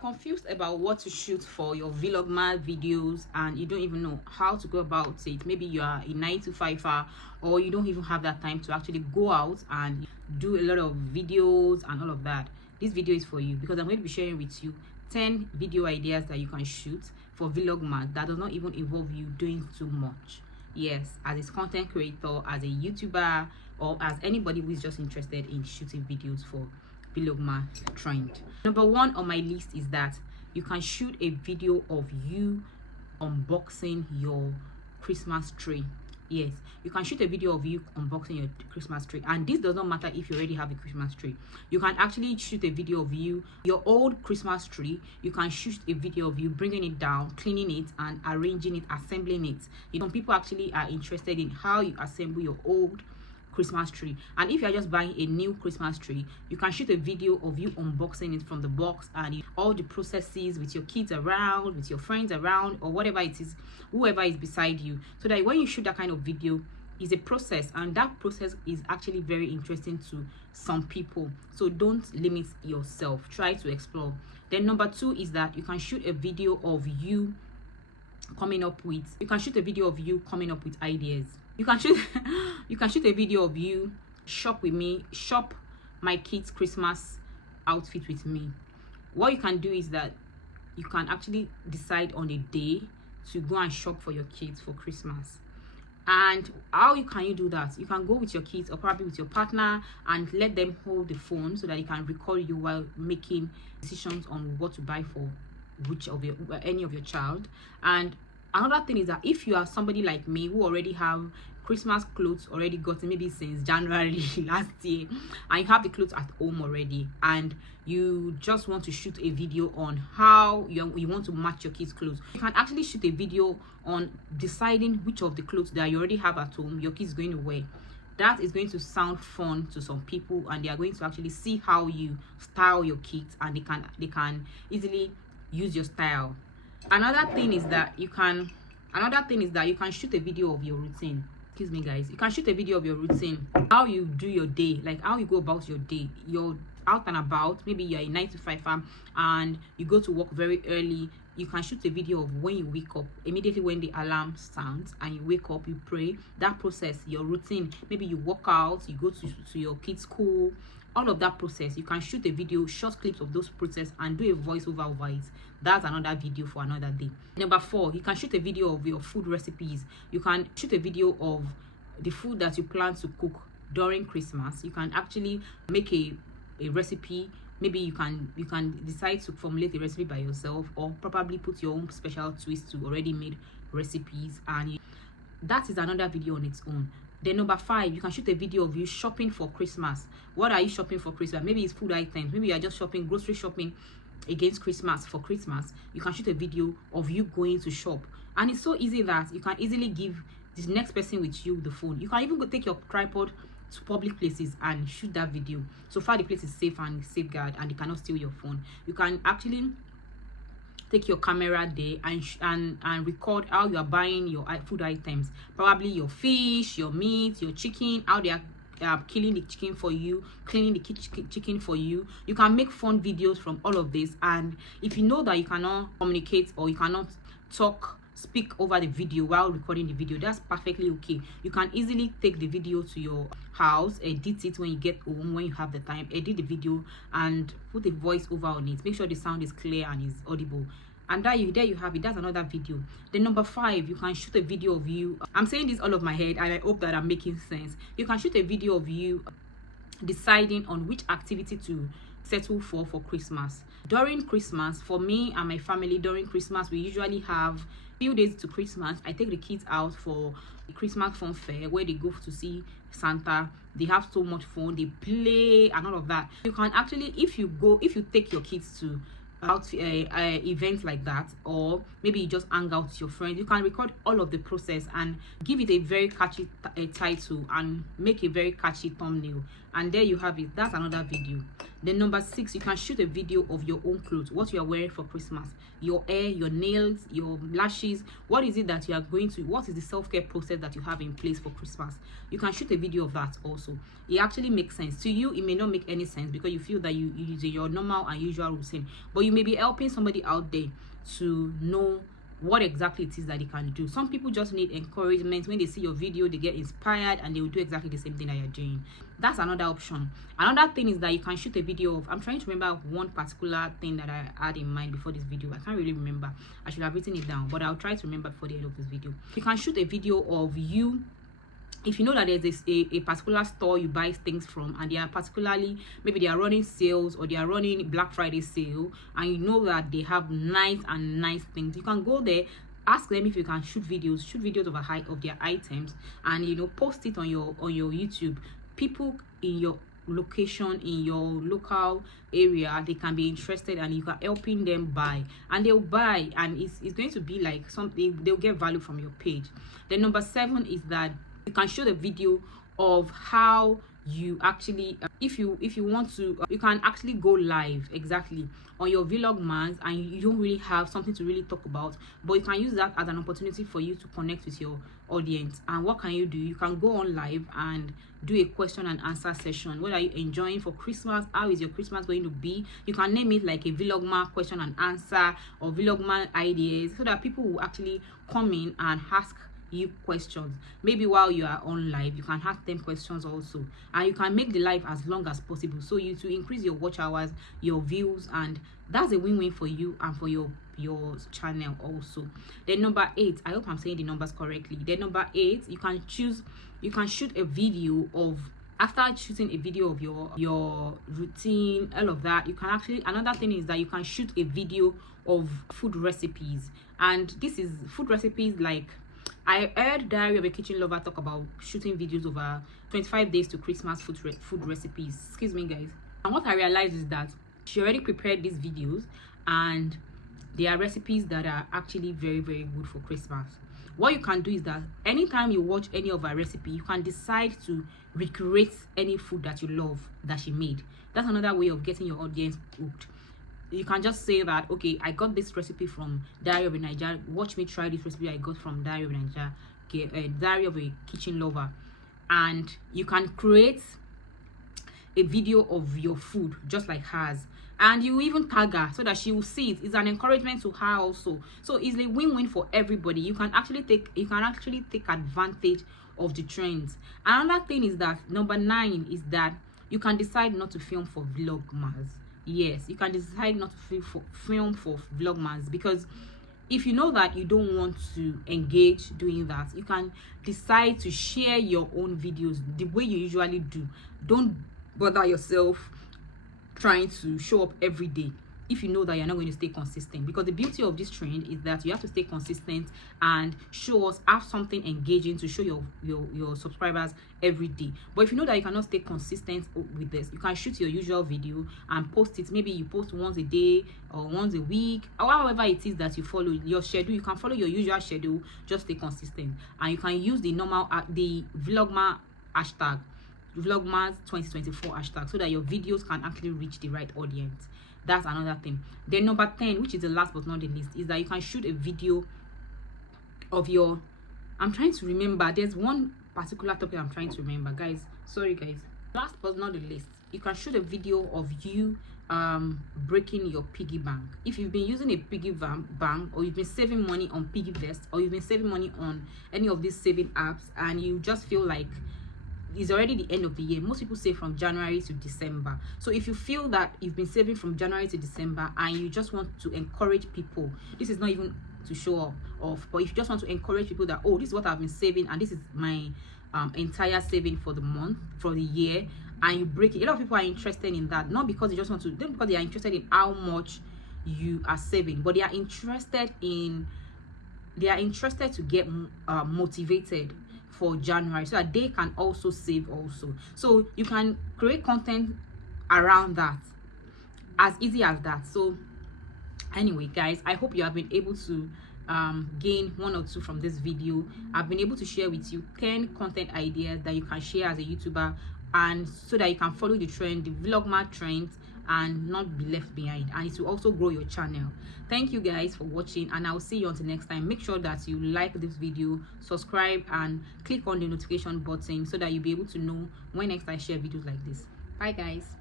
Confused about what to shoot for your Vlogmas videos and you don't even know how to go about it. Maybe you are a 9 to 5er, or you don't even have that time to actually go out and do a lot of videos and all of that. This video is for you, because I'm going to be sharing with you 10 video ideas that you can shoot for Vlogmas that does not even involve you doing too much. Yes, as a content creator, as a YouTuber, or as anybody who is just interested in shooting videos for Vlogmas trend. Number one on my list is that you can shoot a video of you unboxing your Christmas tree. Yes, you can shoot a video of you unboxing your Christmas tree, and this does not matter if you already have a Christmas tree. You can actually shoot a video of your old Christmas tree. You can shoot a video of you bringing it down, cleaning it, and arranging it, assembling it. You know, people actually are interested in how you assemble your old Christmas tree. And if you're just buying a new Christmas tree, you can shoot a video of you unboxing it from the box and all the processes with your kids around, with your friends around, or whatever it is, whoever is beside you, so that when you shoot that kind of video, is a process, and that process is actually very interesting to some people. So don't limit yourself, try to explore. Then number two is that you can shoot a video of you coming up with ideas. You can shoot a video of you shop my kids' Christmas outfit with me. What you can do is that you can actually decide on a day to go and shop for your kids for Christmas. And how can you do that? You can go with your kids, or probably with your partner, and let them hold the phone so that they can record you while making decisions on what to buy for any of your child. And another thing is that if you are somebody like me who already have Christmas clothes already gotten, maybe since January last year, and you have the clothes at home already, and you just want to shoot a video on how you want to match your kids' clothes, you can actually shoot a video on deciding which of the clothes that you already have at home your kids going to wear. That is going to sound fun to some people, and they are going to actually see how you style your kids, and they can easily use your style. Another thing is that you can shoot a video of your routine. Excuse me, guys. You can shoot a video of your routine, how you do your day, like how you go about your day. You're out and about, maybe you're a 9 to 5er and you go to work very early. You can shoot a video of when you wake up, immediately when the alarm sounds and you wake up, you pray. That process, your routine. Maybe you work out, you go to your kids' school, all of that process. You can shoot a video, short clips of those process, and do a voiceover over it. That's another video for another day. Number four, you can shoot a video of your food recipes. You can shoot a video of the food that you plan to cook during Christmas. You can actually make a recipe. Maybe you can decide to formulate a recipe by yourself, or probably put your own special twist to already made recipes, and that is another video on its own. Then number five, you can shoot a video of you shopping for Christmas. What are you shopping for Christmas? Maybe it's food items. Maybe you are just shopping, grocery shopping against Christmas, for Christmas. You can shoot a video of you going to shop, and it's so easy that you can easily give this next person with you the phone. You can even go take your tripod to public places and shoot that video. So far the place is safe and safeguard, and they cannot steal your phone. You can actually take your camera there and record how you are buying your food items, probably your fish, your meat, your chicken, how they are killing the chicken for you, cleaning the chicken for you. You can make fun videos from all of this. And if you know that you cannot communicate, or you cannot speak over the video while recording the video, that's perfectly okay. You can easily take the video to your house, edit it when you get home, when you have the time, edit the video and put a voice over on it. Make sure the sound is clear and is audible, and there you have it. That's another video. Then number five, you can shoot a video of you. I'm saying this all of my head, and I hope that I'm making sense. You can shoot a video of you deciding on which activity to settle for Christmas. During Christmas, for me and my family, during Christmas, we usually have few days to Christmas. I take the kids out for the Christmas fun fair where they go to see Santa. They have so much fun, they play and all of that. You can actually, if you take your kids to events like that, or maybe you just hang out with your friends, you can record all of the process and give it a very catchy title and make a very catchy thumbnail, and there you have it. That's another video. Then number 6, you can shoot a video of your own clothes, what you are wearing for Christmas, your hair, your nails, your lashes. What is it that you are going to, what is the self-care process that you have in place for Christmas? You can shoot a video of that also. It actually makes sense to you. It may not make any sense because you feel that you use your normal and usual routine, but you may be helping somebody out there to know what exactly it is that they can do. Some people just need encouragement. When they see your video, they get inspired and they will do exactly the same thing that you're doing. That's another option. Another thing is that you can shoot a video of, I'm trying to remember one particular thing that I had in mind before this video. I can't really remember. I should have written it down, but I'll try to remember before the end of this video. You can shoot a video of you. If you know that there's a particular store you buy things from, and they are particularly, maybe they are running sales or they are running Black Friday sale, and you know that they have nice things, you can go there, ask them if you can shoot videos of of their items, and you know, post it on your YouTube. People in your location, in your local area, they can be interested, and you can helping them buy, and they'll buy, and it's going to be like something, they'll get value from your page. Then number 7 is that you can show the video of how you actually if you want to, you can actually go live exactly on your Vlogmas, and you don't really have something to really talk about, but you can use that as an opportunity for you to connect with your audience. And what can you do? You can go on live and do a question and answer session. What are you enjoying for Christmas? How is your Christmas going to be? You can name it like a Vlogma question and answer, or Vlogma ideas, so that people will actually come in and ask you questions. Maybe while you are on live, you can ask them questions also, and you can make the live as long as possible, so you to increase your watch hours, your views, and that's a win-win for you and for your channel also. Then number 8, I hope I'm saying the numbers correctly. Then number 8, you can shoot a video of, after shooting a video of your routine, all of that, you can actually, another thing is that you can shoot a video of food recipes. And this is food recipes, like I heard Diary of a Kitchen Lover talk about shooting videos over 25 days to Christmas food recipes. Excuse me, guys. And what I realized is that she already prepared these videos, and they are recipes that are actually very good for Christmas. What you can do is that anytime you watch any of her recipe, you can decide to recreate any food that you love that she made. That's another way of getting your audience hooked. You can just say that, okay, I got this recipe from Diary of a Niger, watch me try this recipe I got from Diary of a Niger, Diary of a Kitchen Lover. And you can create a video of your food just like hers, and you even tag her so that she will see it. It's an encouragement to her also, so it's a win-win for everybody. You can actually take advantage of the trends. Another thing is that number 9 is that you can decide not to film for Vlogmas. Yes, you can decide not to film for Vlogmas, because if you know that you don't want to engage doing that, you can decide to share your own videos the way you usually do. Don't bother yourself trying to show up every day if you know that you're not going to stay consistent, because the beauty of this trend is that you have to stay consistent and have something engaging to show your subscribers every day. But if you know that you cannot stay consistent with this, you can shoot your usual video and post it. Maybe you post once a day or once a week, or however it is that you follow your schedule. You can follow your usual schedule, just stay consistent, and you can use the normal the Vlogma hashtag, Vlogmas 2024 hashtag, so that your videos can actually reach the right audience. That's another thing. Then number 10, which is the last but not the least, is that you can shoot a video of your, I'm trying to remember, there's one particular topic I'm trying to remember, guys, sorry guys. Last but not the least, you can shoot a video of you breaking your piggy bank. If you've been using a piggy bank, or you've been saving money on Piggyvest, or you've been saving money on any of these saving apps, and you just feel like it's already the end of the year. Most people save from January to December. So if you feel that you've been saving from January to December and you just want to encourage people, this is not even to show off, but if you just want to encourage people that, oh, this is what I've been saving, and this is my entire saving for the month, for the year, and you break it. A lot of people are interested in that, not because they just want to, not because they are interested in how much you are saving, but they are interested to get motivated for January, so that they can also save also. So you can create content around that, as easy as that. So anyway, guys, I hope you have been able to gain 1 or 2 from this video. I've been able to share with you 10 content ideas that you can share as a YouTuber, and so that you can follow the trend, the Vlogma trends, and not be left behind, and it will also grow your channel. Thank you guys for watching, and I'll see you until next time. Make sure that you like this video, subscribe, and click on the notification button so that you'll be able to know when next I share videos like this. Bye guys.